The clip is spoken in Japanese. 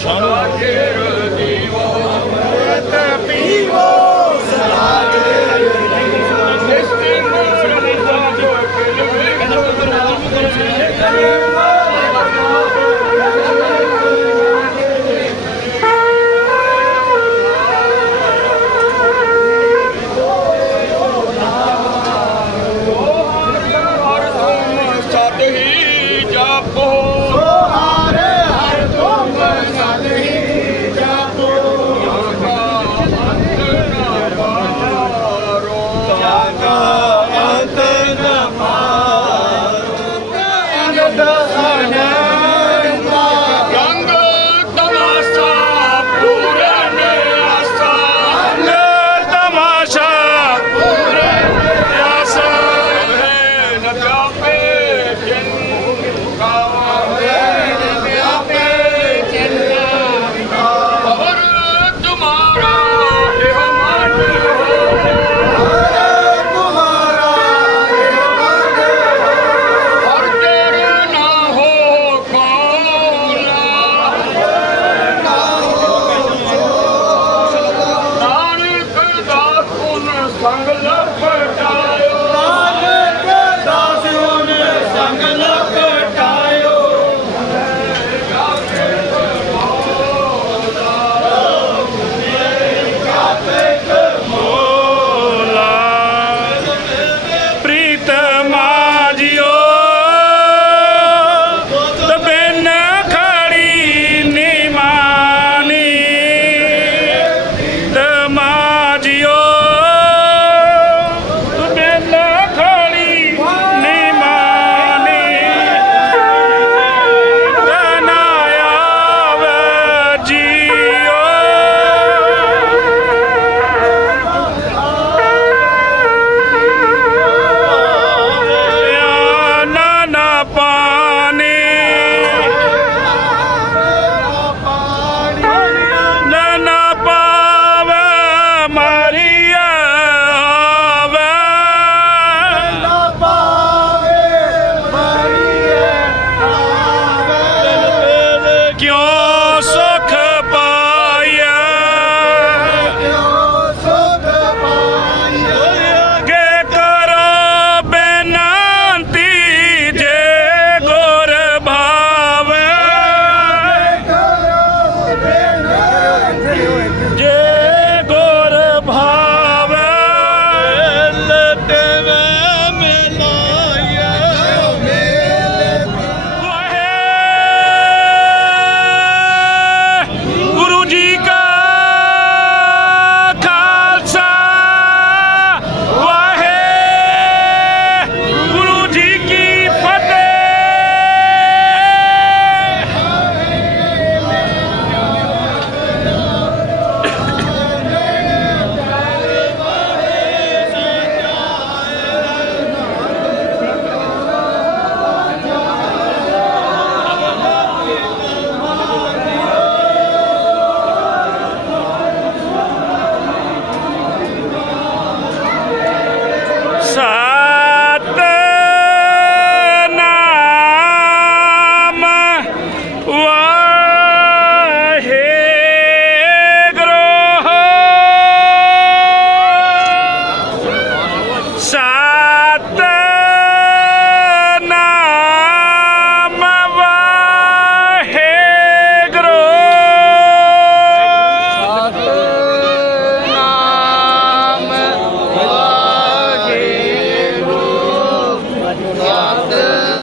茶の。切るには